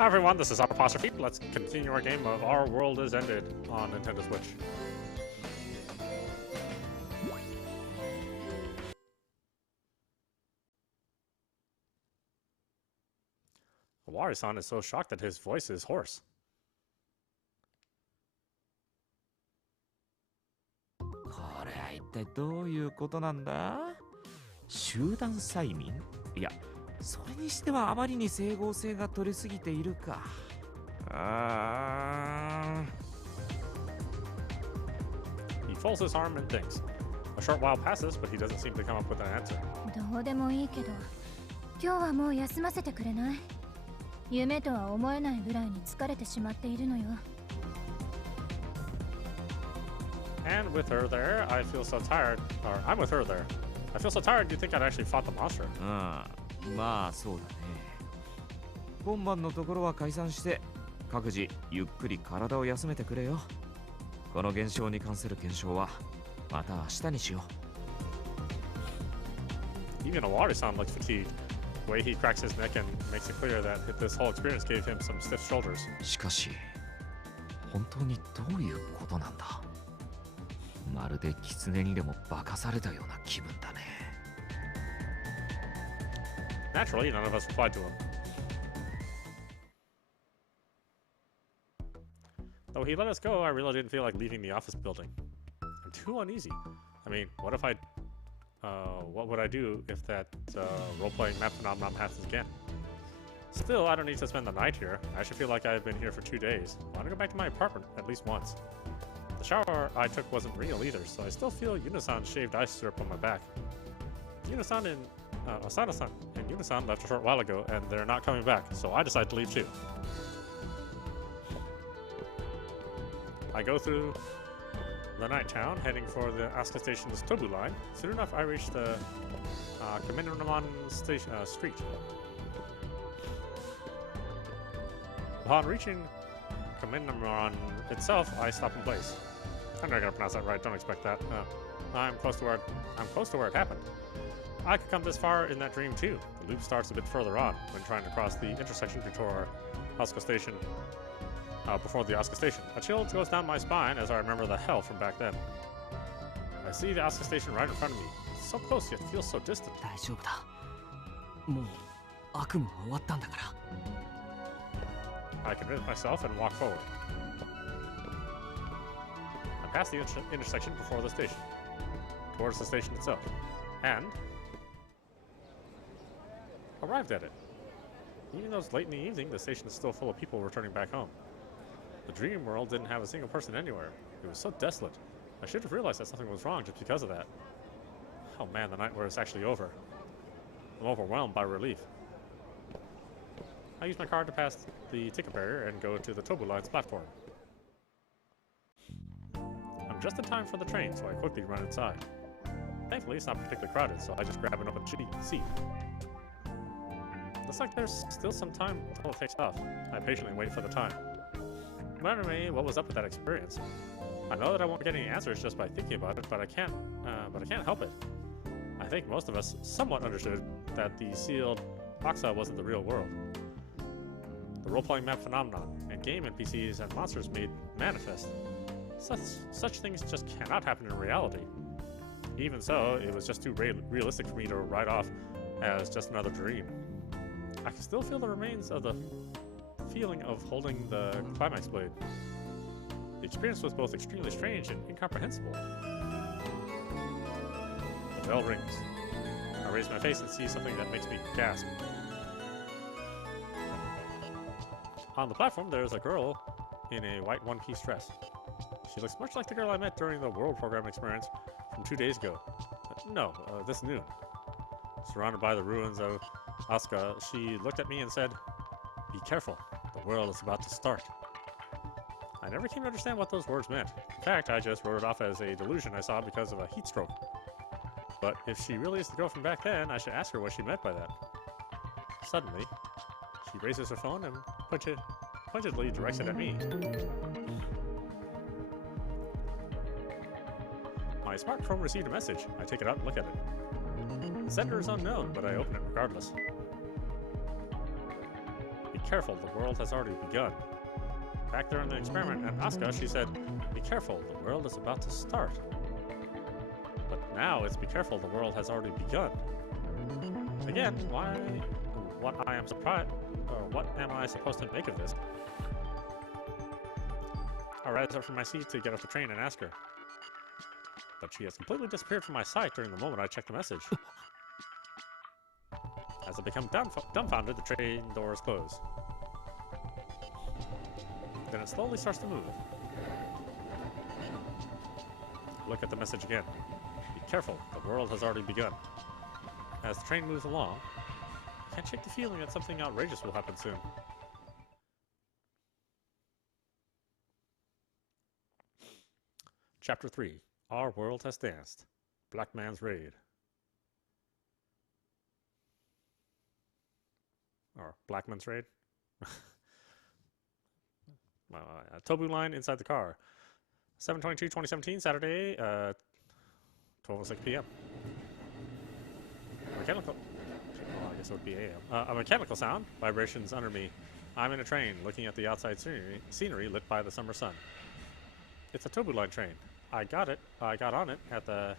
Hi everyone, this is Apostrophe. Let's continue our game of Our World Is Ended on Nintendo Switch. Wari-san is so shocked that his voice is hoarse. これは一体どういうことなんだ？集団催眠？いや、それにしてはあまりに整合性が取りすぎているか。He folds his arm and thinks. A short while passes, but he doesn't seem to come up with an answer. どうでもいいけど、今日はもう休ませてくれない？夢とは思えないぐらいに疲れてしまっているのよ。And with her there, I feel so tired. Or I'm with her there. I feel so tired. You think I'd actually fought the monster? まあそうだね。今晩のところは解散して、各自ゆっくり体を休めてくれよ。この現象に関する検証はまた明日にしよう。Even Awari-san looks fatigued. The way he cracks his neck and makes it clear that this whole experience gave him some stiff shoulders. しかし、本当にどういうことなんだ？まるで狐にでも化かされたような気分だね。Naturally, none of us replied to him. Though he let us go, I really didn't feel like leaving the office building. I'm too uneasy. I mean, what would I do if that role-playing map phenomenon happens again? Still, I don't need to spend the night here. I should feel like I've been here for 2 days. I want to go back to my apartment at least once. The shower I took wasn't real either, so I still feel Yunasan's shaved ice syrup on my back. Yunasan and Asana-san and Yunasan left a short while ago, and they're not coming back, so I decided to leave too. I go through the night town, heading for the Asuka Station's Tobu line. Soon enough, I reach the Kaminoraman station, street. Upon reaching Kaminoraman itself, I stop in place. I'm not gonna pronounce that right. Don't expect that. I'm close to where it happened. I could come this far in that dream too. The loop starts a bit further on when trying to cross the intersection before Asuka Station. Before the Asuka Station. A chill goes down my spine as I remember the hell from back then. I see the Asuka Station right in front of me. It's so close yet feels so distant. 大丈夫だ。もう悪夢は終わったんだから。I convince myself and walk forward. I pass the intersection before the station, towards the station itself, and arrived at it. Even though it's late in the evening, the station is still full of people returning back home. The dream world didn't have a single person anywhere. It was so desolate. I should have realized that something was wrong just because of that. Oh man, the night where it's actually over. I'm overwhelmed by relief. I use my card to pass the ticket barrier and go to the Tobu Line's platform. I'm just in time for the train, so I quickly run inside. Thankfully, it's not particularly crowded, so I just grab an open seat. Looks like there's still some time until it takes off. I patiently wait for the time. Remember me, what was up with that experience? I know that I won't get any answers just by thinking about it, but I can't help it. I think most of us somewhat understood that the sealed Asakusa wasn't the real world. The role-playing map phenomenon, and game NPCs and monsters made manifest. Such things just cannot happen in reality. Even so, it was just too realistic for me to write off as just another dream. I can still feel the remains of the feeling of holding the climax blade. The experience was both extremely strange and incomprehensible. The bell rings. I raise my face and see something that makes me gasp. On the platform, there is a girl in a white one-piece dress. She looks much like the girl I met during the World Program experience from 2 days ago. This noon. Surrounded by the ruins of Asuka, she looked at me and said, "Be careful, the world is about to start." I never came to understand what those words meant. In fact, I just wrote it off as a delusion I saw because of a heat stroke. But if she really is the girl from back then, I should ask her what she meant by that. Suddenly, she raises her phone and pointedly directs it at me. My smartphone received a message. I take it out and look at it. The sender is unknown, but I open it regardless. Be careful, the world has already begun. Back there in the experiment at Asuka, she said, be careful, the world is about to start. But now it's be careful, the world has already begun. Again, what am I supposed to make of this? I rise up from my seat to get off the train and ask her. But she has completely disappeared from my sight during the moment I checked the message. As I become dumbfounded, the train doors close. Then it slowly starts to move. Look at the message again. Be careful, the world has already begun. As the train moves along, I can't shake the feeling that something outrageous will happen soon. Chapter 3. Our World Has Danced. Black Man's Raid. Or Blackman's Raid. Tobu line inside the car. 7/22/2017, Saturday, 12:06 p.m. Mechanical. Well, I guess it would be a.m. A mechanical sound, vibrations under me. I'm in a train, looking at the outside scenery lit by the summer sun. It's a Tobu line train. I got on it at the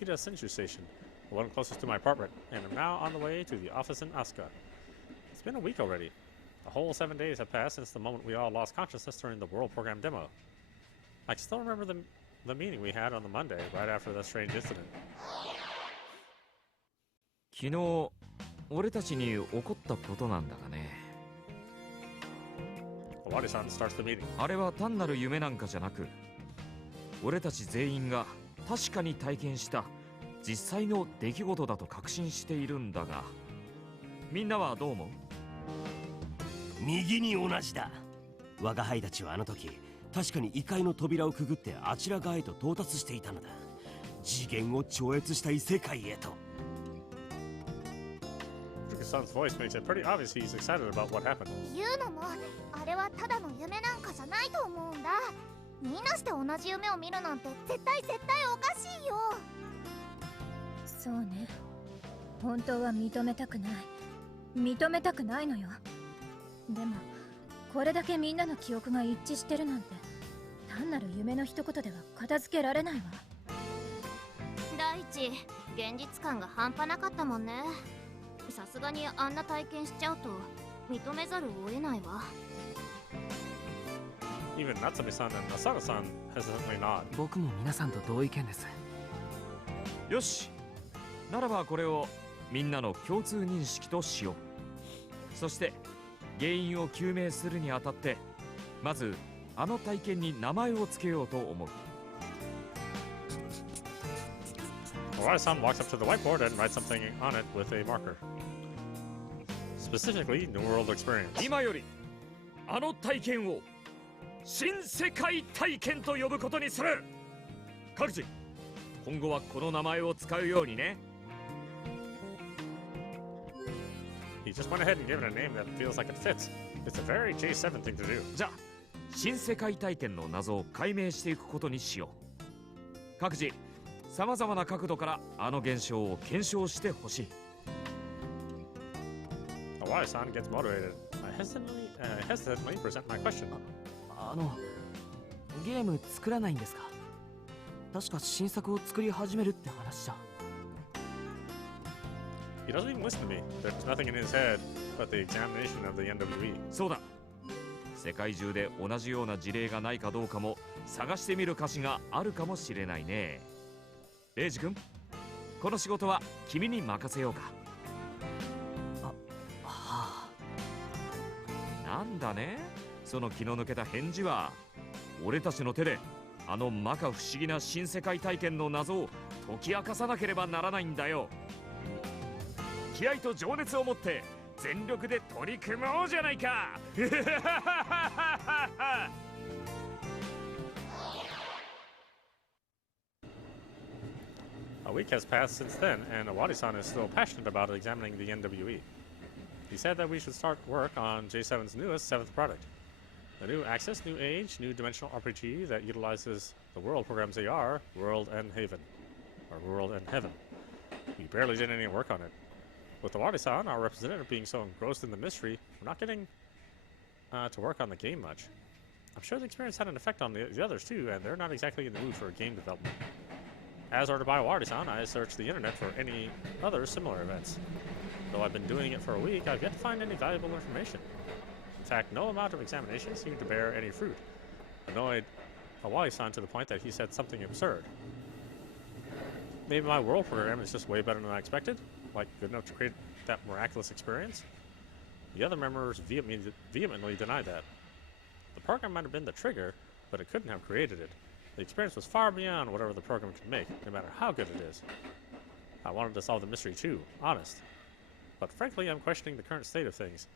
Kita Senju station, the one closest to my apartment, and am now on the way to the office in Asuka. It's been a week already. The whole 7 days have passed since the moment we all lost consciousness during the World Program demo. I can still remember the meeting we had on the Monday, right after the strange incident. 昨日俺たちに起こったことなんだがね。Owari-san starts the meeting. あれは単なる夢なんかじゃなく、俺たち全員が確かに体験した実際の出来事だと確信しているんだが、みんなはどう思う？右に同じだ。我が輩たちはあの時確かに異界の扉をくぐってあちら側へと到達していたのだ。次元を超越した異世界へと。Son's voice makes it pretty obvious he's excited about what happened. 言うのも、あれはただの夢なんかじゃないと思うんだ。みんなして同じ夢を見るなんて絶対おかしいよ。そうね。本当は認めたくないのよ。でもこれだけみんなの記憶が一致してるなんて、単なる夢の一言では片付けられないわ。第一、現実感が半端なかったもんね。さすがにあんな体験しちゃうと認めざるを得ないわ。Even Natsumi-san and Asakusa-san hesitantly nod. 僕も皆さんと同意見です。よし、ならばこれをみんなの共通認識としよう。そして原因を究明するにあたって、まずあの体験に名前を付けようと思う。Owari-san walks up to the whiteboard and writes something on it with a marker. Specifically, New World Experience. 今よりあの体験を新世界体験と呼ぶことにする。各自、今後はこの名前を使うようにね。He just went ahead and gave it a name that feels like it fits. It's a very J7 thing to do. じゃあ、新世界体験の謎を解明していくことにしよう。各自、さまざまな角度からあの現象を検証してほしい。Owari-san gets motivated. I hesitantly present my question. ゲーム作らないんですか？確か新作を作り始めるって話じゃ。He doesn't even listen to me. There's nothing in his head but the examination of the NWE. そうだ。世界中で同じような事例がないかどうかも探してみる価値があるかもしれないね。レイジ君、この仕事は君に任せようか。なんだね、その気の抜けた返事は。俺たちの手であの摩訶不思議な新世界体験の謎を解き明かさなければならないんだよ。気合と情熱を持って全力で取り組もうじゃないか。A week has passed since then, and Owari-san is still passionate about examining the NWE. He said that we should start work on J7's newest 7th product. The new Access, New Age, New Dimensional RPG that utilizes the World Program's AR, World and Heaven. We barely did any work on it. With Owari-san, our representative, being so engrossed in the mystery, we're not getting to work on the game much. I'm sure the experience had an effect on the others too, and they're not exactly in the mood for game development. As ordered by Wadi-san, I searched the internet for any other similar events. Though I've been doing it for a week, I've yet to find any valuable information. In fact, no amount of examination seemed to bear any fruit. Annoyed Wadi-san to the point that he said something absurd. Maybe my world program is just way better than I expected, like good enough to create that miraculous experience? The other members vehemently denied that. The program might have been the trigger, but it couldn't have created it. The experience was far beyond whatever the program could make, no matter how good it is. I wanted to solve the mystery too, honest. But frankly, I'm questioning the current state of things.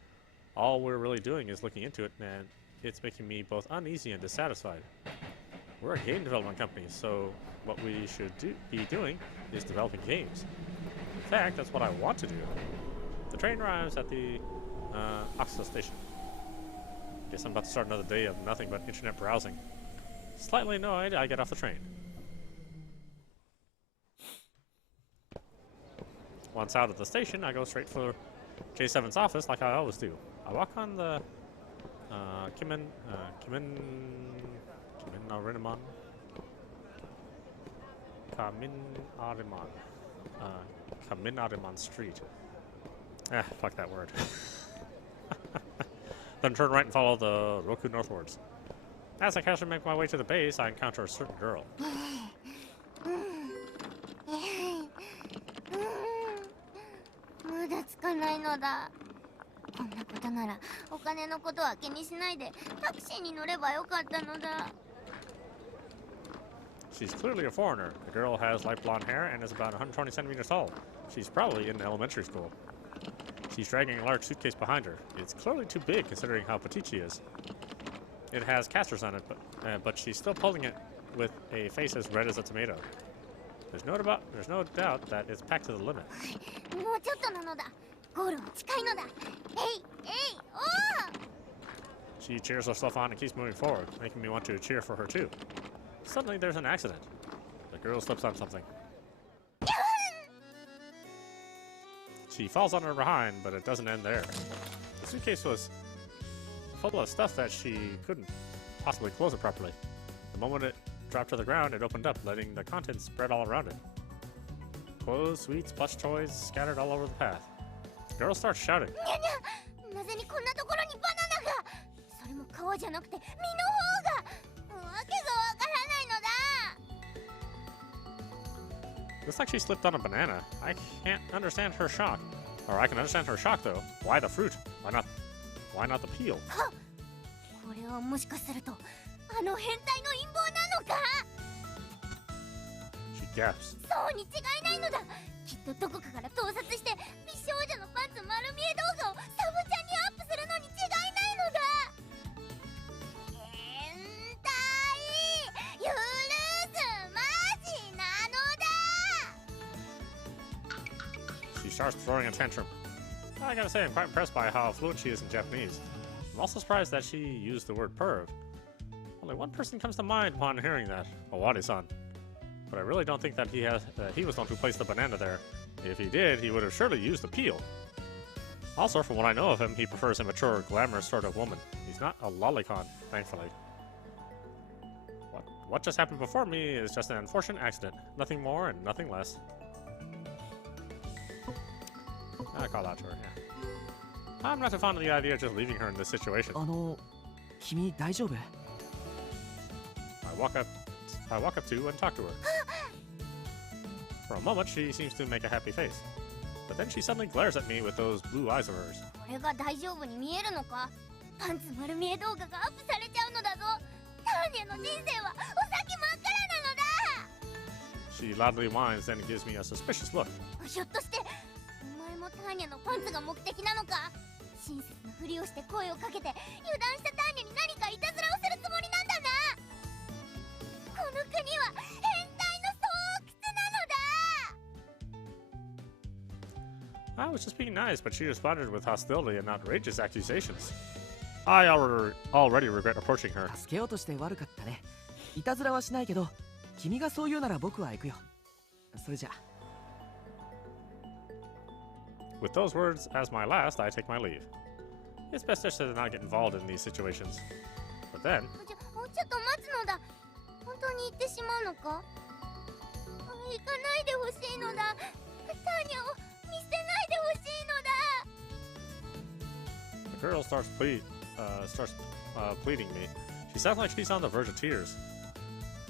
All we're really doing is looking into it, and it's making me both uneasy and dissatisfied. We're a game development company, so what we should be doing is developing games. In fact, that's what I want to do. The train arrives at the Asakusa station. Guess I'm about to start another day of nothing but internet browsing. Slightly annoyed, I get off the train. Once out of the station, I go straight for K7's office like I always do. I walk on the Kaminariman Street. Fuck that word. Then turn right and follow the Roku northwards. As I casually make my way to the base, I encounter a certain girl. まだつかないのだ。こんなことならお金のことは気にしないでタクシーに乗ればよかったのだ。 She's clearly a foreigner. The girl has light blonde hair and is about 120 centimeters tall. She's probably in elementary school. She's dragging a large suitcase behind her. It's clearly too big considering how petite she is. It has casters on it, but she's still pulling it with a face as red as a tomato. There's no doubt that it's packed to the limit. もうちょっとなのだ。ゴールは近いのだ。えいえいおー。 She cheers herself on and keeps moving forward, making me want to cheer for her too. Suddenly, there's an accident. The girl slips on something. She falls on her behind, but it doesn't end there. The suitcase was full of stuff that she couldn't possibly close it properly. The moment it dropped to the ground, it opened up, letting the contents spread all around it. Clothes, sweets, plush toys scattered all over the path. The girl starts shouting. にゃにゃ、なぜにこんなところにバナナが。それも皮じゃなくて身の方が。わけがわからないのだ。 Looks like she slipped on a banana. I can't understand her shock. Or I can understand her shock though. Why the fruit? Why not the peel? はっ、これはもしかするとあの変態の陰謀なのか。 She gasps. そうに違いないのだ。きっとどこかから盗撮して美少女のパンツ丸見え動画をサブチャンにアップするのに違いないのだ。変態許すまじなのだ。 She starts throwing a tantrum. I gotta say, I'm quite impressed by how fluent she is in Japanese. I'm also surprised that she used the word perv. Only one person comes to mind upon hearing that, Owari-san. But I really don't think that he was the one who placed the banana there. If he did, he would have surely used the peel. Also, from what I know of him, he prefers a mature, glamorous sort of woman. He's not a lolicon, thankfully. What just happened before me is just an unfortunate accident. Nothing more and nothing less. I call out to her, yeah. I'm not too fond of the idea of just leaving her in this situation. 君大丈夫？ I walk up to and talk to her. For a moment, she seems to make a happy face. But then she suddenly glares at me with those blue eyes of hers. これが大丈夫に見えるのか。パンツ丸見え動画がアップされちゃうのだぞ。ターニャの人生はお先真っ暗なのだ。 She loudly whines, then gives me a suspicious look. ひょっとしてお前もターニャのパンツが目的なのか。親切なふりをして声をかけて油断したターニャに何かいたずらをするつもりなんだな。この国は変態の巣窟なのだ。 I was just being nice, but she responded with hostility and outrageous accusations. I already regret approaching her. 助けようとして悪かったね。いたずらはしないけど、君がそう言うなら僕は行くよ。それじゃ。 With those words as my last, I take my leave. It's best just to not get involved in these situations. But then, ちょっと待つのだ。本当に行ってしまうのか？行かないでほしいのだ。ターニャを見捨てないでほしいのだ。 the girl starts pleading me. She sounds like she's on the verge of tears.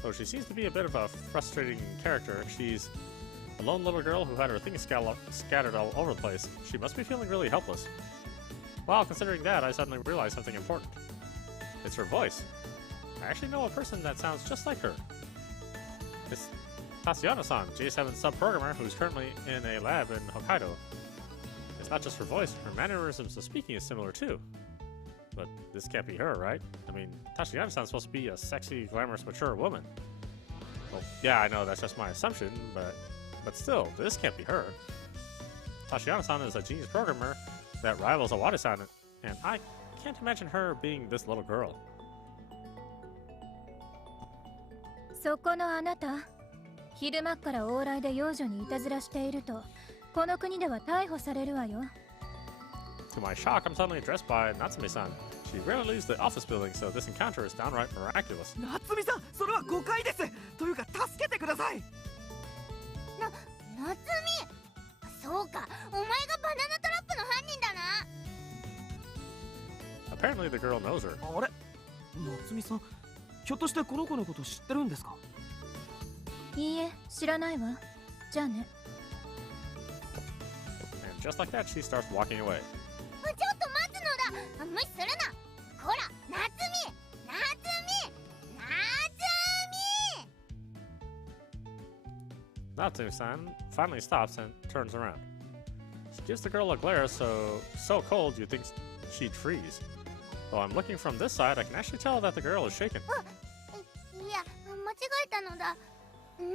Though she seems to be a bit of a frustrating character, she's a lone little girl who had her things scattered all over the place. She must be feeling really helpless. While considering that, I suddenly realized something important. It's her voice. I actually know a person that sounds just like her. It's Tatiana-san, J7 sub-programmer who's currently in a lab in Hokkaido. It's not just her voice, her mannerisms of speaking is similar too. But this can't be her, right? I mean, Tatiana-san's supposed to be a sexy, glamorous, mature woman. Well, yeah, I know that's just my assumption, but still, this can't be her. Tatiana-san is a genius programmer that rivals Awada-san, and I can't imagine her being this little girl. そこのあなた、昼間っから往来で幼女にいたずらしていると、この国では逮捕されるわよ。To my shock, I'm suddenly addressed by Natsume-san. She rarely leaves the office building, so this encounter is downright miraculous. 夏美さん、それは誤解です。というか助けてください。夏美、そうか、お前がバナナトラップの犯人だな。 Apparently, the girl knows her. あれ、夏美さん、ひょっとしてこの子のこと知ってるんですか？いいえ、知らないわ。じゃあね。And just like that, she starts walking away. ちょっと待つのだ。無視するな。こら、夏美、夏美、夏美。 Natsume-san finally stops and turns around. She gives the girl a glare so cold you'd think she'd freeze. Though I'm looking from this side, I can actually tell that the girl is shaken. いや、間違えたのだ。夏美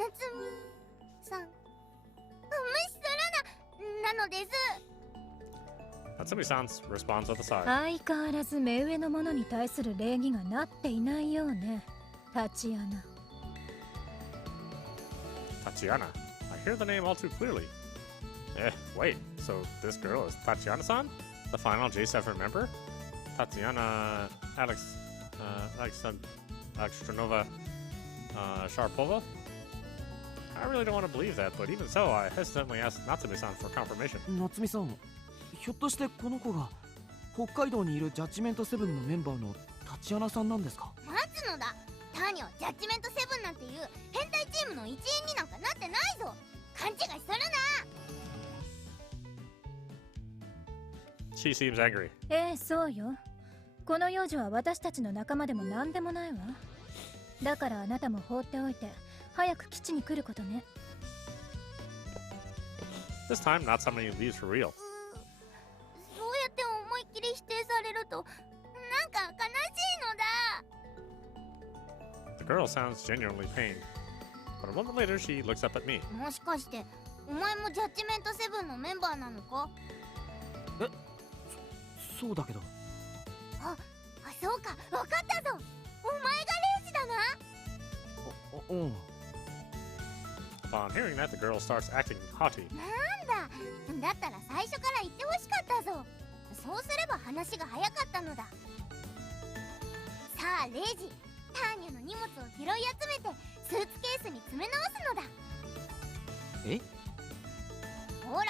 さん。無視するな。なのです。 Natsumi-san responds with a sigh. 相変わらず目上の者に対する礼儀がなっていないようね、タチアナ。Tatiana. I hear the name all too clearly. Wait, so this girl is Tatiana-san? The final J7 member? Tatiana Alexandrova Sharapova? I really don't want to believe that, but even so, I hesitantly asked Natsume-san for confirmation. 夏美さん、ひょっとしてこの子が北海道にいるジャッジメントセブンのメンバーのタチアナさんなんですか？待つのだ。ターニャはジャッジメントセブンなんていう変態チームの一員になんかなってないぞ。勘違いするな。 She seems angry. ええ、そうよ。この幼女は私たちの仲間でも何でもないわ。だからあなたも放っておいて、早く基地に来ることね。This time, not somebody leaves for real. そうやって思いっきり否定されると、なんか悲しいのだ。 The girl sounds genuinely pained. But a moment later, she looks up at me. もしかしてお前もジャッジメントセブンのメンバーなのか？そうだけど。そうか、分かったぞ。お前がレイジだな。うん。 Upon hearing that, the girl starts acting haughty. だったら最初から言ってほしかったぞ。そうすれば話が早かったのだ。さあレイジ、ターニャの荷物を拾い集めてスーツケースに詰め直すのだ。え？ほら、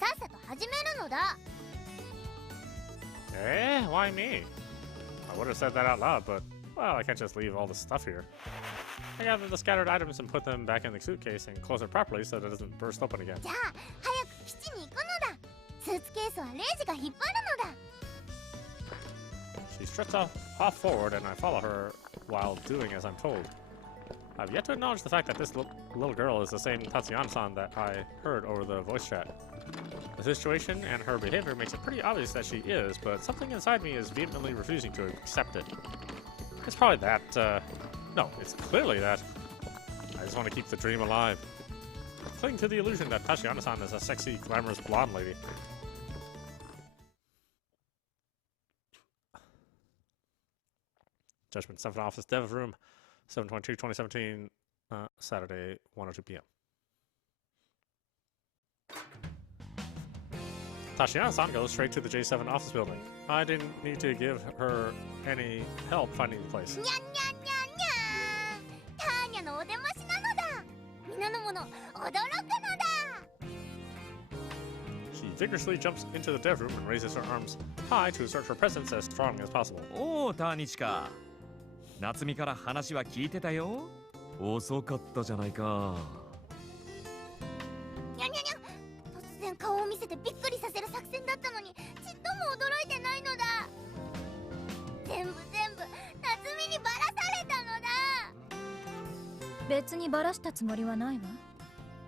さっさと始めるのだ。Why me? I would have said that out loud, but, well, I can't just leave all this stuff here. I gather the scattered items and put them back in the suitcase and close it properly so that it doesn't burst open again. じゃあ早く基地に行くのだ。スーツケースはレイジが引っ張るのだ。 She struts off forward, and I follow her while doing as I'm told. I've yet to acknowledge the fact that this little girl is the same Tatiana-san that I heard over the voice chat. The situation and her behavior makes it pretty obvious that she is, but something inside me is vehemently refusing to accept it. It's probably that, no, it's clearly that. I just want to keep the dream alive. Cling to the illusion that Tatiana-san is a sexy, glamorous blonde lady. Judgment 7th Office Dev Room, 7/22/2017, Saturday, 1:02 p.m. Tatiana-san goes straight to the J7 office building. I didn't need to give her any help finding the place. にゃんにゃんにゃんにゃん、ターニャのお出ましなのだ。皆の者驚くのだ。 She vigorously jumps into the dev room and raises her arms high to assert her presence as strong as possible. おお、ターニチか。夏美から話は聞いてたよ。遅かったじゃないか。にゃんにゃんにゃん、突然顔を見せてびっくりさせる作戦だったのにちっとも驚いてないのだ。全部夏美にバラされたのだ。別にバラしたつもりはないわ。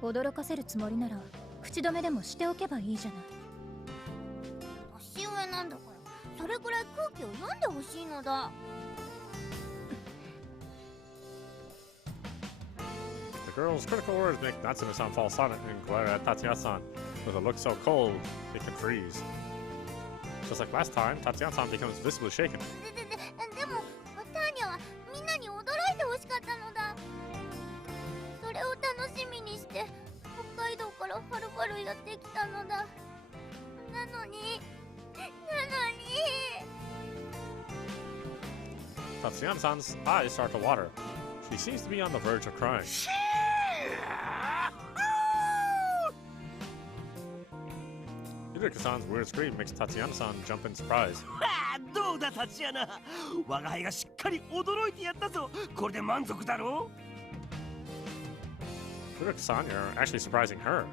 驚かせるつもりなら口止めでもしておけばいいじゃない。年上なんだからそれくらい空気を読んでほしいのだ。 The girl's critical words make Natsume-san fall silent and glare at Tatsuya-san with a look so cold it can freeze. Just like last time, Tatsuya-san becomes visibly shaken. でもターニャはみんなに驚いてほしかったのだ。それを楽しみにして北海道からはるばるやってきたのだ。なのに Tatsuya-san's eyes start to water. She seems to be on the verge of crying. Iruka-san's weird scream makes Tatsuya-san jump in surprise. どうだタチアナ、我が輩がしっかり驚いてやったぞ。これで満足だろう。 Iruka-san, you're actually surprising her.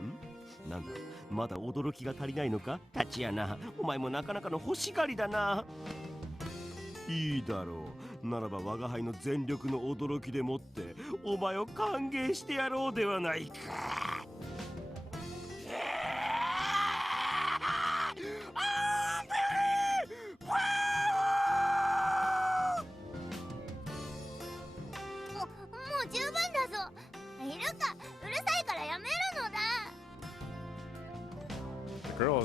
なんだ、まだ驚きが足りないのかタチアナ。お前もなかなかの欲しがりだな。いいだろう。ならば我が輩の全力の驚きでもってお前を歓迎してやろうではないか。もう十分だぞ。イルカ、うるさいからやめるのだ。 The girl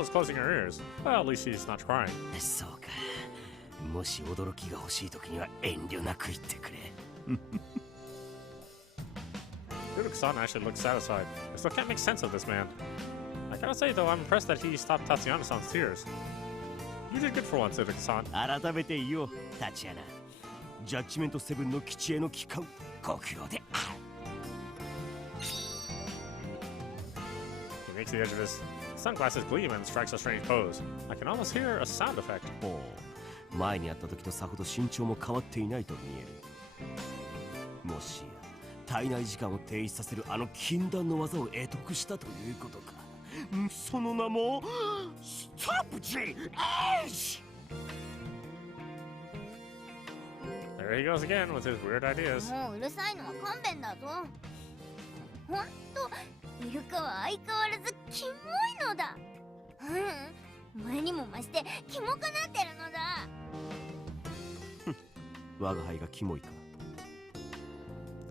is closing her ears. Well, at least she's not crying. そうか。もし驚きが欲しいときには遠慮なく言ってくれ。Iruka-san actually looks satisfied. I still can't make sense of this man. I gotta say though, I'm impressed that he stopped Tatsuya-san's tears. You did good for once, Iruka-san. 改めて言おう、タチアナ。ジャッジメント7の基地への帰還、ご苦労である。He makes the edge of his sunglasses gleam and strikes a strange pose. I can almost hear a sound effect. ほう、前に会った時とさほど身長も変わっていないと見える。もしや体内時間を停止させるあの禁断の技を得得したということか。その名もストップ G エッジ。 There he goes again with his weird ideas. もううるさいのは勘弁だぞ。ほんとイルカは相変わらずキモいのだ。前にも増してキモくなってるのだ。我が輩がキモいか。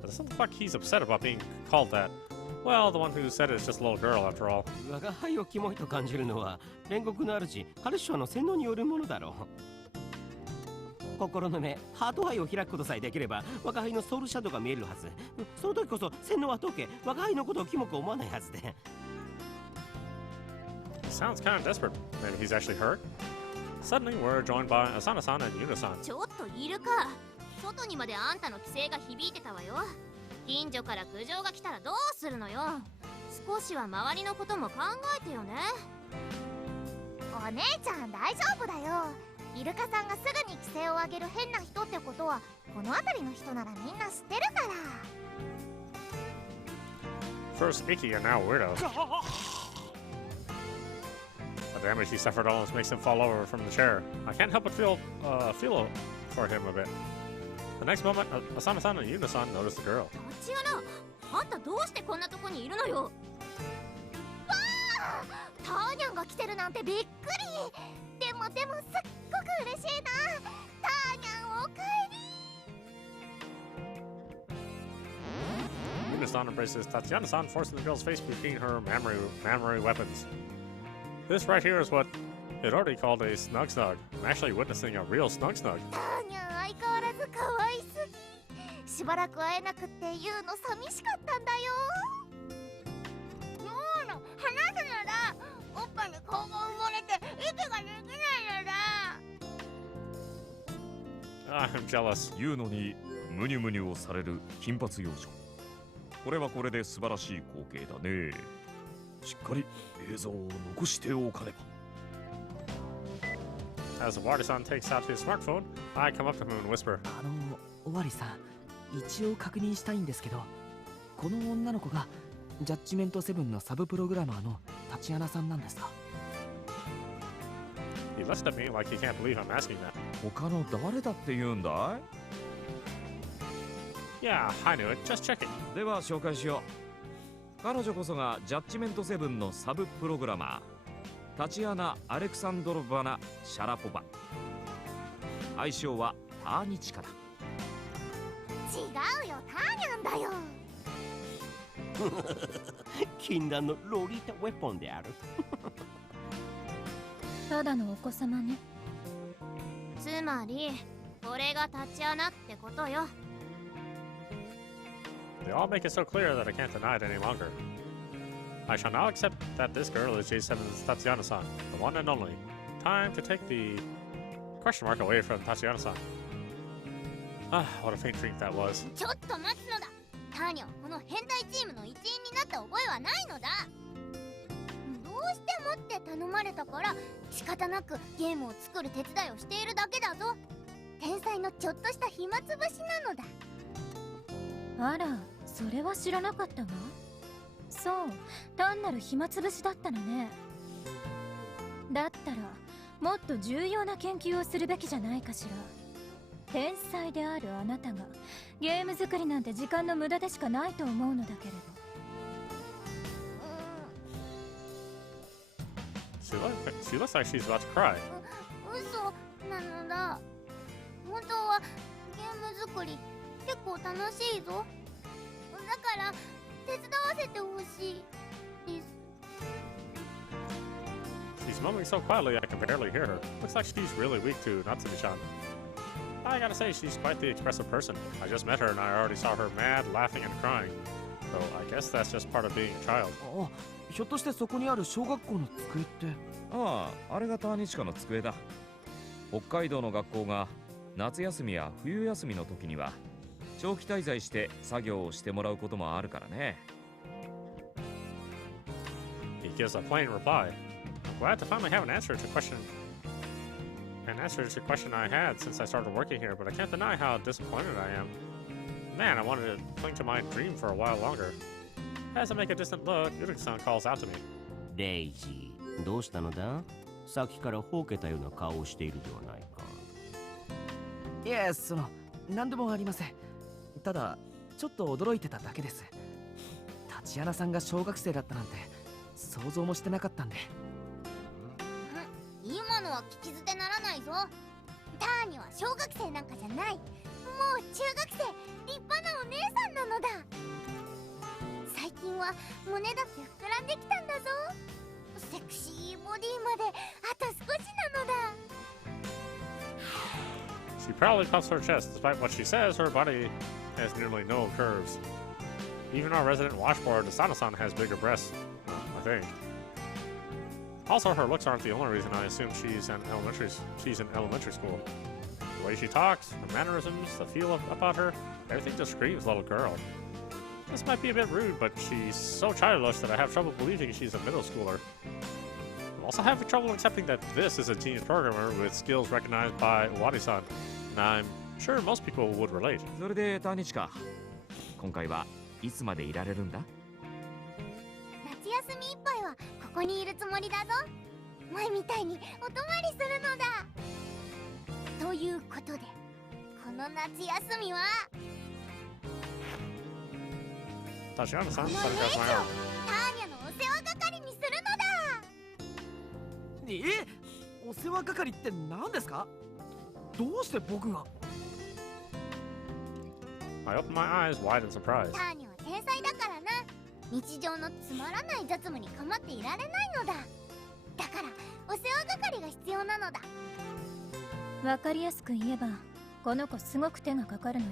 It doesn't look like he's upset about being called that. Well, the one who said it is just a little girl after all. 我が輩をキモいと感じるのは煉獄の主ハルシュアの洗脳によるものだろう。心の目、ハートアイを開くことさえできれば我が輩のソウルシャドウが見えるはず。その時こそ洗脳は解け、我が輩のことをキモく思わないはずで。He sounds kind of desperate. Maybe he's actually hurt. Suddenly, we're joined by Asana-san and Yuna-san. ちょっとイルカ、外にまであんたの規制が響いてたわよ。近所から苦情が来たらどうするのよ。少しは周りのことも考えてよね。お姉ちゃん大丈夫だよ。イルカさんがすぐに規制を上げる変な人ってことはこの辺りの人ならみんな知ってるから。 First icky and now weirdo. The damage he suffered almost makes him fall over from the chair. I can't help but feel for him a bit. The next moment, Asana-san and Yuna-san notice the girl. タチアナ、あんたどうしてこんなとこにいるのよ。わあ、ターニャンが来てるなんてびっくり。でもすっごく嬉しいな。ターニャンおかえり。 Yuna-san embraces Tatiana-san, forcing the girl's face between her mammary weapons. This right here is what Hirori called a snug. I'm actually witnessing a real snug. ターニャン相変わらず可愛すぎ。しばらく会えなくって言うの寂しかったんだよ。もう話すならおっぱに顔が埋もれて息ができないのだ。 I'm jealous. 言うのにムニュムニュをされる金髪幼女。これはこれで素晴らしい光景だね。しっかり映像を残しておかねば。 As Wadi-san takes out his smartphone, I come up to him and whisper. おわりさん、一応確認したいんですけど、この女の子がジャッジメント7のサブプログラマーのタチアナさんなんですか？ He looks at me like he can't believe I'm asking that. 他の誰だって言うんだい？ Yeah, I knew it. Just checking. では紹介しよう。彼女こそがジャッジメント7のサブプログラマー、タチアナ・アレクサンドロヴァナ・シャラポバ。愛称はターニチカだ。違うよ、ターニャンだよ。禁断のロリータウェポンである。ただのお子様ね。つまりこれがタチアナってことよ。 They all make it so clear that I can't deny it any longer. I shall now accept that this girl is J7's Tatiana-san, the one and only. Time to take the question mark away from Tatiana-san. Ah, what a faint dream that was. ちょっと待つのだ。ターニャン、この変態チームの一員になった覚えはないのだ。どうしてもって頼まれたから仕方なくゲームを作る手伝いをしているだけだぞ。天才のちょっとした暇つぶしなのだ。あら、それは知らなかったわ。そう、単なる暇つぶしだったのね。だったらもっと重要な研究をするべきじゃないかしら。天才であるあなたがゲーム作りなんて時間の無駄でしかないと思うのだけれど。She looks like she's about to cry. 嘘なのだ。本当はゲーム作り結構楽しいぞ。だから手伝わせてほしいです。 She's mumbling so quietly I can barely hear her. Looks like she's really weak to Natsumi-chan. I gotta say, she's quite the expressive person. I just met her and I already saw her mad, laughing and crying. So I guess that's just part of being a child. あ、ひょっとしてそこにある小学校の机って。ああ、あれがターニチカの机だ。北海道の学校が夏休みや冬休みの時には長期滞在して作業をしてもらうこともあるからね。He gives a plain reply. I'm glad to finally have an answer to question I had since I started working here, but I can't deny how disappointed I am. Man, I wanted to cling to my dream for a while longer. As I make a distant look, Yuriki-san calls out to me. レイジ、どうしたのだ？さっきからほうけたような顔をしているではないか。いや、何でもありません。ただちょっと驚いてただけです。タチアナさんが小学生だったなんて想像もしてなかったんで。今のは聞き捨てならないぞ。ターニは小学生なんかじゃない。もう中学生、立派なお姉さんなのだ。最近は胸だって膨らんできたんだぞ。セクシーボディまであと少しなのだ。 She proudly puffs her chest. Despite what she says, her body has nearly no curves. Even our resident washboard, Asano-san, has bigger breasts, I think. Also, her looks aren't the only reason I assume she's in elementary school. The way she talks, her mannerisms, the feel about her, everything just screams little girl. This might be a bit rude, but she's so childish that I have trouble believing she's a middle schooler. I'm also having trouble accepting that this is a genius programmer with skills recognized by Wadi-san, and I'm sure most people would relate. それでターニチカ、今回はいつまでいられるんだ？夏休みいっぱいはここにいるつもりだぞ。前みたいにお泊まりするのだ。ということで、この夏休みはTatiana-san, このレイジを set it as my タ own. ーニャのお世話係にするのだ。お世話係って何ですか？どうして僕が？ I open my eyes wide in surprise. ターニャは天才だからな。日常のつまらない雑務に構っていられないのだ。だからお世話係が必要なのだ。わかりやすく言えば、この子すごく手がかかるのよ。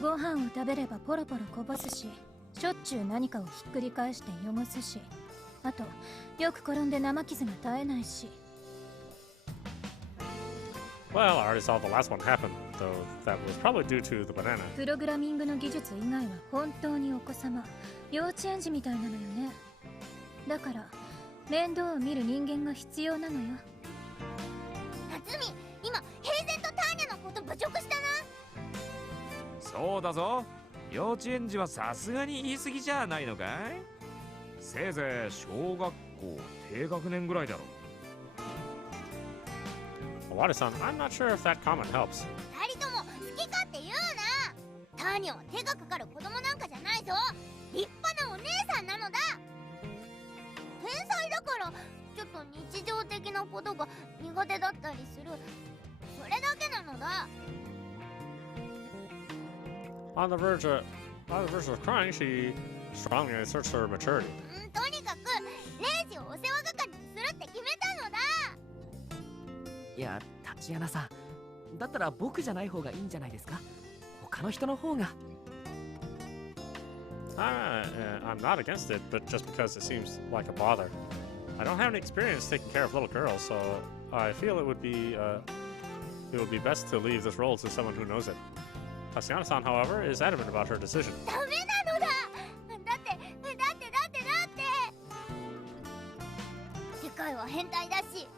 ご飯を食べればポロポロこぼすし、しょっちゅう何かをひっくり返して汚すし、あとよく転んで生傷が絶えないし。 Well, I already saw the last one happen, though that was probably due to the banana. プログラミングの技術以外は本当にお子様、幼稚園児みたいなのよね。だから面倒を見る人間が必要なのよ。夏美、今平然とターニャのこと侮辱したな。そうだぞ。幼稚園児はさすがに言い過ぎじゃないのかい。せいぜい小学校低学年ぐらいだろう。Wada-san, I'm not sure if that comment helps. 二人とも好き勝手言うな。ターニャは手がかかる子供なんかじゃないぞ。立派なお姉さんなのだ。天才だからちょっと日常的なことが苦手だったりする、それだけなのだ。 On the verge of crying, she strongly asserts her maturity. とにかくレイジをお世話係にするって決めたのだ。いや、タチアナさん、だったら僕じゃない方がいいんじゃないですか。他の人の方が。I'm not against it, but just because it seems like a bother. I don't have any experience taking care of little girls, so I feel it would be best to leave this role to someone who knows it. Tatiana-san, however, is adamant about her decision. ダメなのだ。だって世界は変態だし。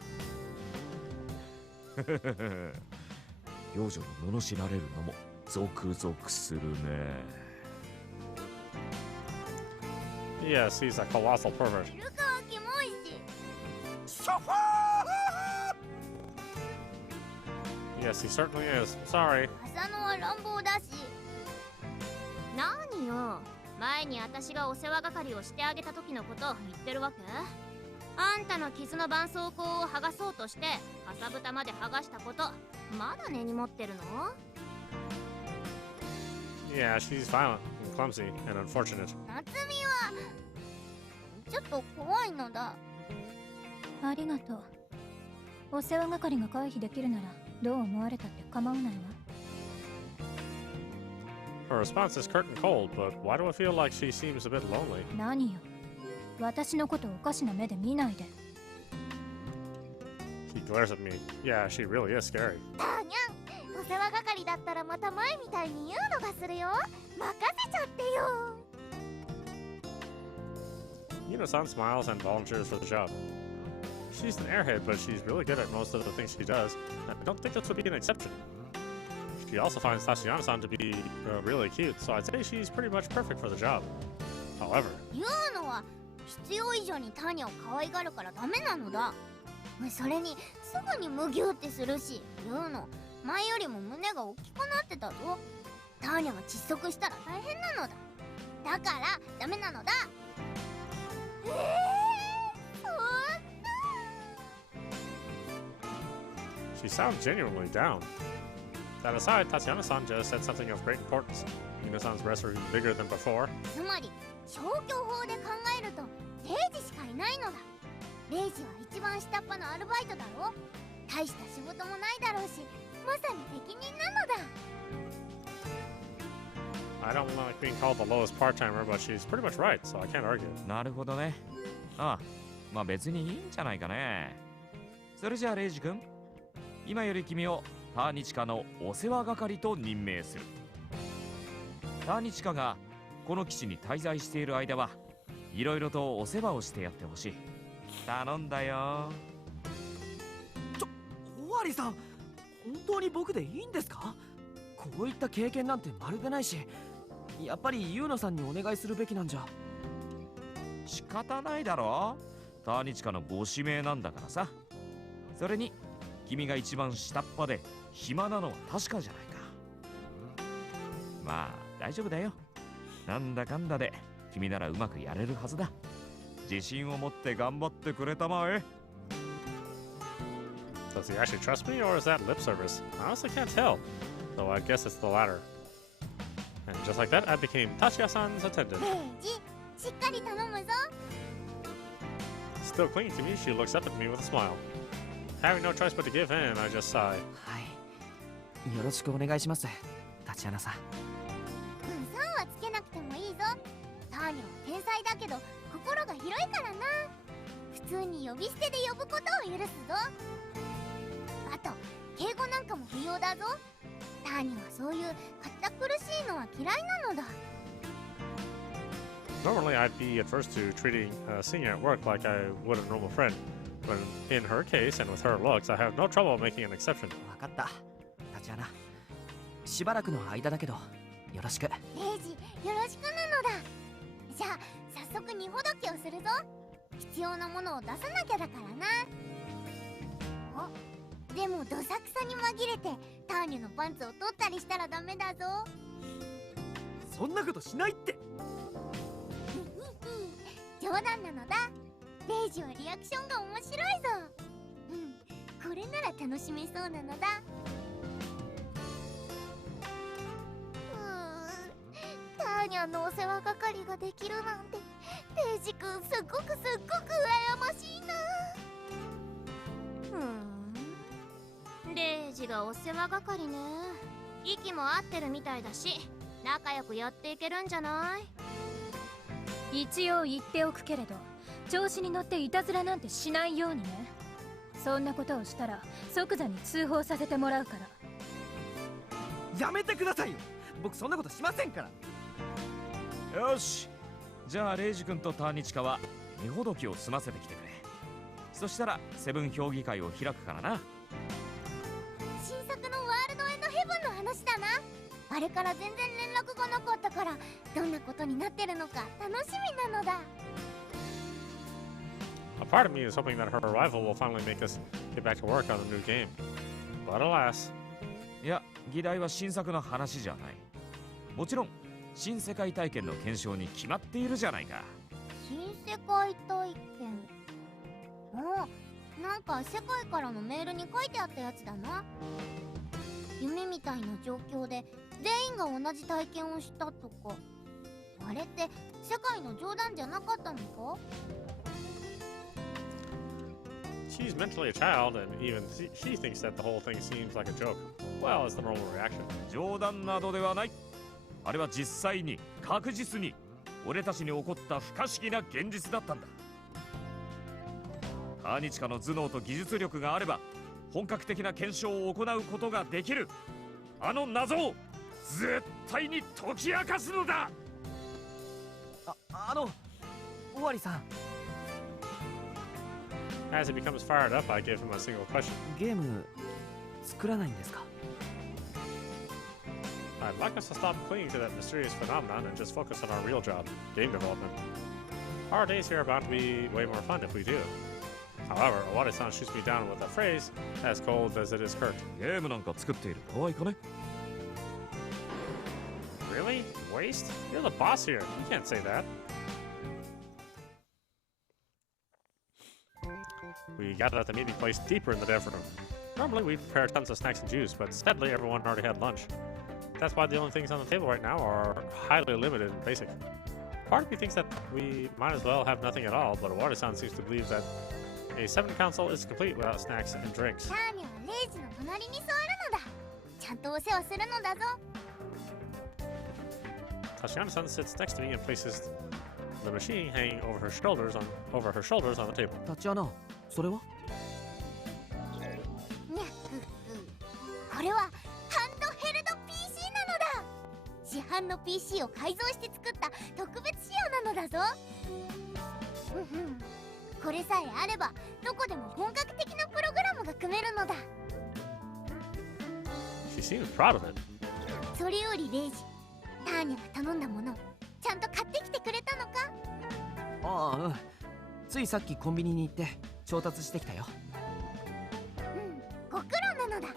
幼女に罵られるのもゾクゾクするね。Yes, he's a colossal pervert. イルカはキモいし。Yes, he certainly is. Sorry. 浅野は乱暴だし。何よ、前に私がお世話係をしてあげた時のことを言ってるわけ？あんたの傷の絆創膏を剥がそうとしてかさぶたまで剥がしたこと、まだ根に持ってるの？ Yeah, she's violent and clumsy and unfortunate. 夏美はちょっと怖いのだ。ありがとう。お世話係が回避できるならどう思われたって構わないわ。 Her response is curtain cold, but why do I feel like she seems a bit lonely? 何よ、私のことおかしな目で見ないで。 He glares at me. Yeah, she really is scary. ターニャン、お世話係だったらまた前みたいに言うのがするよ。任せちゃってよ。Yuno-san smiles and volunteers for the job. She's an airhead, but she's really good at most of the things she does. I don't think this would be an exception. She also finds Tatiana-san to be really cute, so I'd say she's pretty much perfect for the job. However, 言うのは必要以上にターニャを可愛がるからダメなのだ。それにすぐにムギューってするし、言うの前よりも胸が大きくなってたぞ。ターニャが窒息したら大変なのだ。だからダメなのだ。そんな。 she sounds genuinely down. That aside, Tatiana-san just said something of great importance. Yuno-san's breasts are bigger than before. つまり消去法で考えるとレイジしかいないのだ。レイジは一番下っ端のアルバイトだろ。大した仕事もないだろうし、まさに適任なのだ。 I don't like being called the lowest part-timer, but she's pretty much right, so I can't argue. なるほどね。ああ、まあ別にいいんじゃないかね。それじゃあレイジ君、今より君をターニチカのお世話係と任命する。ターニチカがこの基地に滞在している間はいろいろとお世話をしてやってほしい。頼んだよ。オワリさん、本当に僕でいいんですか？こういった経験なんてまるでないし、やっぱりユーノさんにお願いするべきなんじゃ。仕方ないだろ。ターニチカのご指名なんだからさ。それに君が一番下っ端で暇なのは確かじゃないか。まあ大丈夫だよ。なんだかんだで君ならうまくやれるはずだ。自信を持って頑張ってくれたまえ。 Does he actually trust me, or is that lip service? I honestly can't tell, though I guess it's the latter. And just like that, I became Tashiya-san's attendant. レイジ、しっかり頼むぞ。 Still clinging to me, she looks up at me with a smile. Having no choice but to give in, I just sigh. はい、よろしくお願いします、タチアナさん。さんはつけなくてもいいぞ。ターニャは天才だけど心が広いからな。通に呼び捨てで呼ぶことを許すぞ。あと敬語なんかも不要だぞ。ターニはそういう堅苦しいのは嫌いなのだ。 Normally, I'd be adverse to treating a senior at work like I would a normal friend. But in her case and with her looks, I have no trouble making an exception. 分かった。タチアナ、しばらくの間だけどよろしく。レイジ、よろしくなのだ。じゃあ早速荷ほどきをするぞ。必要なものを出さなきゃだからな。お、でもどさくさに紛れてターニュのパンツを取ったりしたらダメだぞ。そんなことしないって。冗談なのだ。レイジはリアクションが面白いぞ。これなら楽しめそうなのだ。ターニャのお世話係ができるなんてレイジ君すっごく羨ましいな。レイジがお世話係ね。息も合ってるみたいだし仲良くやっていけるんじゃない？一応言っておくけれど、調子に乗っていたずらなんてしないようにね。そんなことをしたら即座に通報させてもらうから。やめてくださいよ。僕そんなことしませんから。よし、じゃあレイジ君とターニチカは荷ほどきを済ませてきてくれ。そしたらセブン評議会を開くからな。新作のワールドエンドヘブンの話だな。あれから全然連絡がなかったからどんなことになってるのか楽しみなのだ。A part of me is hoping that her arrival will finally make us get back to work on the new game. But alas. いや、議題は新作の話じゃない。もちろん新世界体験の検証に決まっているじゃないか。新世界体験。なんか世界からのメールに書いてあったやつだな。夢みたいな状況で全員が同じ体験をしたとか。あれって世界の冗談じゃなかったのか？ She's mentally a child, and even she thinks that the whole thing seems like a joke. Well, it's the normal reaction. 冗談などではない。あれは実際に確実に俺たちに起こった不可思議な現実だったんだ。ターニチカの頭脳と技術力があれば本格的な検証を行うことができる。あの謎を絶対に解き明かすのだ。尾張さん。As he becomes fired up, I give him a single question. ゲーム作らないんですか？ I'd like us to stop clinging to that mysterious phenomenon and just focus on our real job, game development. Our days here are bound to be way more fun if we do. However, Owari-san shoots me down with a phrase as cold as it is curt. ゲームなんか作っている場合かね。Really? Waste? You're the boss here. You can't say that. We gathered at the meeting place deeper in the dev room. Normally we'd prepare tons of snacks and juice, but sadly everyone already had lunch. That's why the only things on the table right now are highly limited and basic. Part of me thinks that we might as well have nothing at all, but Owari-san seems to believe that a 7 council is complete without snacks and drinks. ターニャはレイジの隣に座るのだ。ちゃんとお世話するのだぞ。Tatiana-san sits next to me and places the machine hanging over her shoulders on the table. タチアナ、それは？これはハンドヘルド PC なのだ。市販の PC を改造して作った特別仕様なのだぞ。これさえあればどこでも本格的なプログラムが組めるのだ。She seems proud of it. それよりレイジ、ターニャが頼んだものちゃんと買ってきてくれたのか？ああ、ついさっきコンビニに行って調達してきたよ。ご苦労なのだ。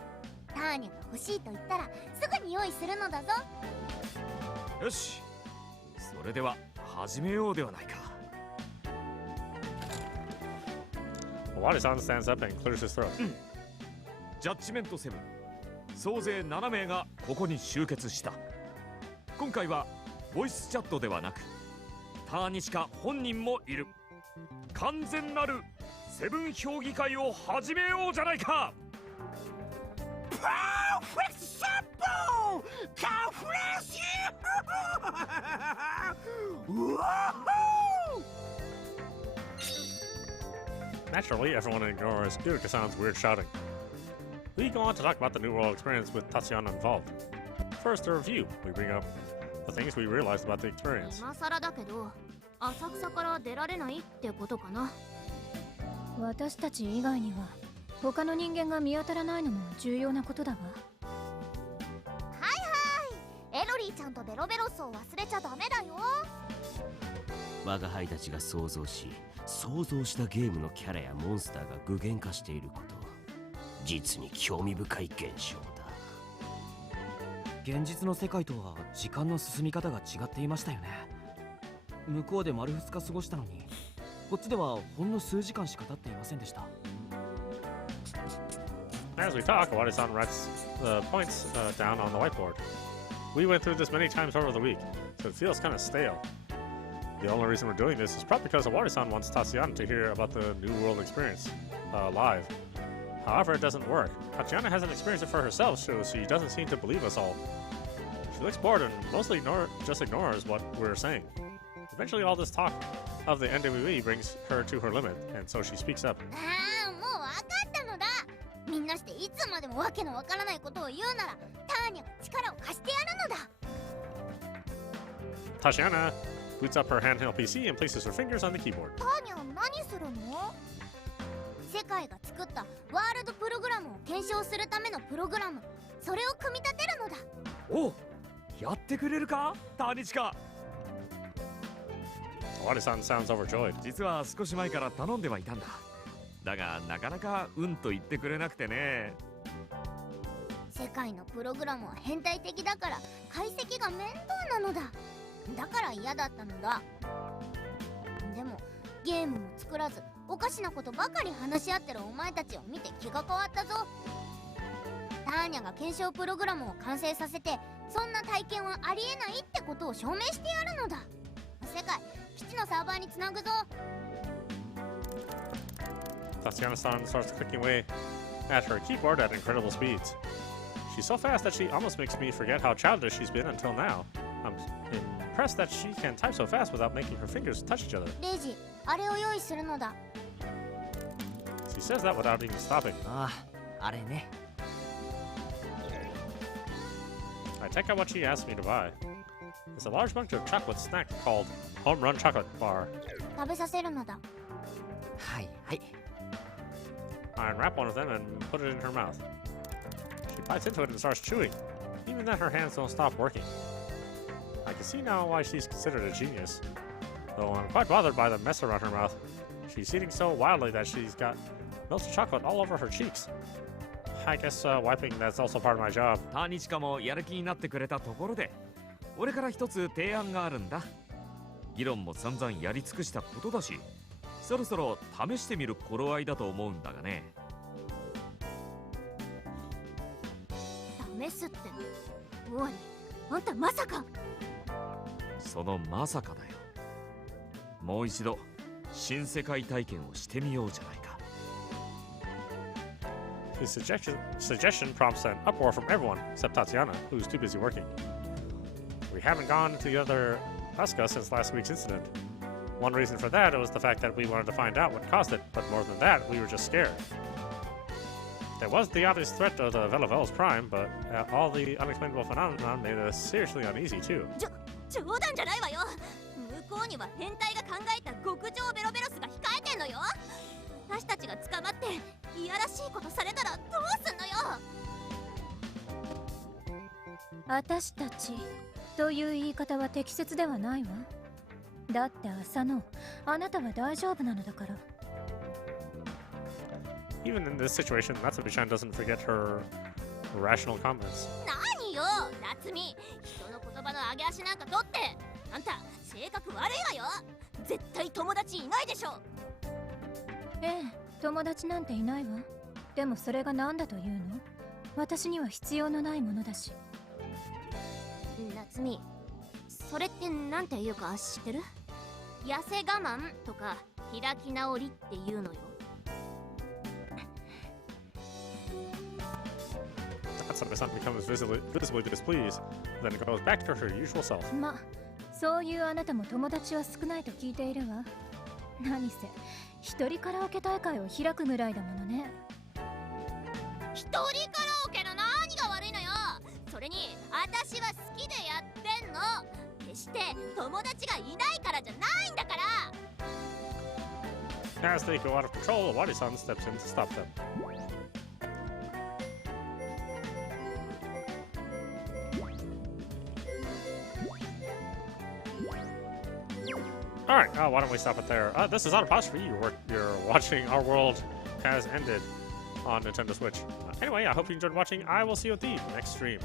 ターニャが欲しいと言ったらすぐに用意するのだぞ。よし、それでは始めようではないか。Owari-san stands up and clears his throat. ジャッジメント7、総勢7名がここに集結した。今回はボイスチャットではなくターニチカ本人もいる完全なるセブン評議会を始めようじゃないか。パーフェクトサポーカフレッシュうわ Naturally, everyone ignores Iruka-san's weird shouting. We go on to talk about the New World experience with Tatiana involved. First, a review. We bring up the things we realized about the experience. 今更だけど、浅草から出られないってことかな。私たち以外には他の人間が見当たらないのも重要なことだわ。エロリーちゃんとベロベロスを忘れちゃダメだよ。我が輩たちが想像し、想像したゲームのキャラやモンスターが具現化していること、実に興味深い現象だ。現実の世界とは時間の進み方が違っていましたよね。向こうで丸2日過ごしたのに、こっちではほんの数時間しか経っていませんでした。As we talk, Awari-san writes the points down on the whiteboard. We went through this many times over the week, so it feels kind of stale. The only reason we're doing this is probably because Awari-san wants Tatiana to hear about the New World experience live. However, it doesn't work. Tatiana hasn't experienced it for herself, so she doesn't seem to believe us all. She looks bored and mostly just ignores what we're saying. Eventually, all this talk of the NWE brings her to her limit, and so she speaks up. ああ、もう分かったのだ。みんなしていつまでもわけのわからないことを言うなら、ターニャが力を貸してやるのだ。Tatiana boots up her handheld PC and places her fingers on the keyboard. ターニャ何するの？世界が作ったワールドプログラムを検証するためのプログラム、それを組み立てるのだ。お、やってくれるか、タニチカ。Awari-san sounds overjoyed. 実は少し前から頼んではいたんだ。だがなかなかうんと言ってくれなくてね。世界のプログラムは変態的だから解析が面倒なのだ。だから嫌だったのだ。でもゲームも作らずおかしなことばかり話し合ってるお前たちを見て気が変わったぞ。ターニャが検証プログラムを完成させて、そんな体験はありえないってことを証明してやるのだ。世界基地のサーバーにつなぐぞ。Tatiana-san starts clicking away at her keyboard at incredible speeds. She's so fast that she almost makes me forget how childish she's been until now. I'm impressed that she can type so fast without making her fingers touch each other. レイジ、あれを用意するのだ。She says that without even stopping. ああ、あれね。I take out what she asked me to buy. It's a large bunch of chocolate snack called Home Run Chocolate Bar. 食べさせるのだ。はいはい。I unwrap one of them and put it in her mouth. She bites into it and starts chewing. Even then, her hands don't stop working. I can see now why she's considered a genius. Though I'm quite bothered by the mess around her mouth. She's eating so wildly that she's got melted chocolate all over her cheeks. I guess wiping that's also part of my job. タニチカもやる気になってくれたところで、俺から一つ提案があるんだ。議論も散々やり尽くしたことだし、そろそろ試してみる頃合いだと思うんだがね。試すって。おい、あんたまさか。そのまさかだよ。もう一度新世界体験をしてみようじゃないか。His suggestion prompts an uproar from everyone except Tatiana, who's too busy working. We haven't gone to the other Asuka since last week's incident. One reason for that was the fact that we wanted to find out what caused it, but more than that, we were just scared. There was the obvious threat of the Velavel's prime, but all the unexplainable phenomenon made us seriously uneasy too. 冗談じゃないわよ。向こうには変態が考えた極上ベロベロスが控えてんのよ。私たちが捕まっていやらしいことされたらどうすんのよ。私たちという言い方は適切ではないわ。だって浅野、あなたは大丈夫なのだから。Even in this situation, Natsumi-chan doesn't forget her rational comments. 何よ、夏美。人の言葉の上げ足なんか取って。あんた、性格悪いわよ。絶対友達いないでしょ。ええ、友達なんていないわ。でもそれが何だというの？私には必要のないものだし。夏美、それってなんていうか知ってる？痩せ我慢とか開き直りっていうのよ。Natsumi-san becomes visibly displeased, then goes back to her usual self. ま、そういうあなたも友達は少ないと聞いているわ。何せ一人カラオケ大会を開くぐらいだものね。一人カラオケの何が悪いのよ。それに私は好きでやってんの。決して友達がいないからじゃないんだから。 As they go out of control, Wadi-san steps in to stop them. Alright, why don't we stop it there? This is Audap for you. You're watching Our World Has Ended on Nintendo Switch. Anyway, I hope you enjoyed watching. I will see you at the next stream.